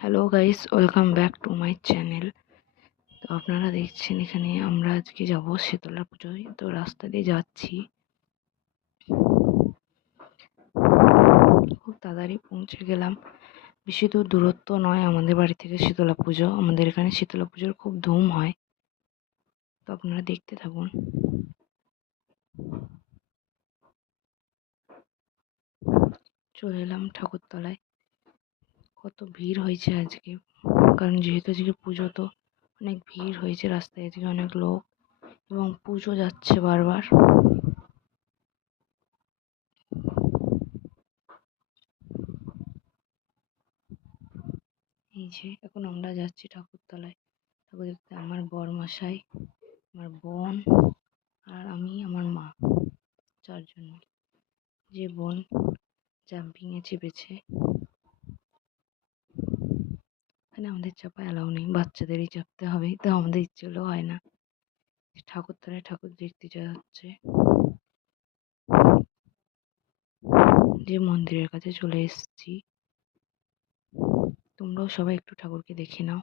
Hello guys, welcome back to my channel. তো আপনারা দেখছেন এখানে আমরা আজকে যাব শীতলা পুজোয়। তো রাস্তা দিয়ে যাচ্ছি, খুব তাড়াতাড়ি পৌঁছে গেলাম। বেশি দূর দূরত্ব নয় আমাদের বাড়ি থেকে শীতলা পুজো। আমাদের এখানে শীতলা পুজোর খুব ধুম হয়, তো আপনারা দেখতে থাকুন। চলে এলাম ঠাকুরতলায়। কত ভিড় হয়েছে আজকে, কারণ যেহেতু আজকে পুজো, তো অনেক ভিড় হয়েছে রাস্তায়, আজকে অনেক লোক এবং পুজো যাচ্ছে বারবার। এই যে এখন আমরা যাচ্ছি ঠাকুরতলায় ঠাকুর দেখতে। আমার বরমশাই, আমার বোন আর আমি, আমার মা, চারজন মিলে। যে বোন জাম্পিংয়ে চেপেছে। এখানে আমাদের চাপা অ্যালাউ নেই, বাচ্চাদেরই চাপতে হবে, তো আমাদের ইচ্ছে হলেও হয় না। ঠাকুরতলায় ঠাকুর দেখতে যাচ্ছে, যে মন্দিরের কাছে চলে এসেছি। তোমরাও সবাই একটু ঠাকুরকে দেখে নাও।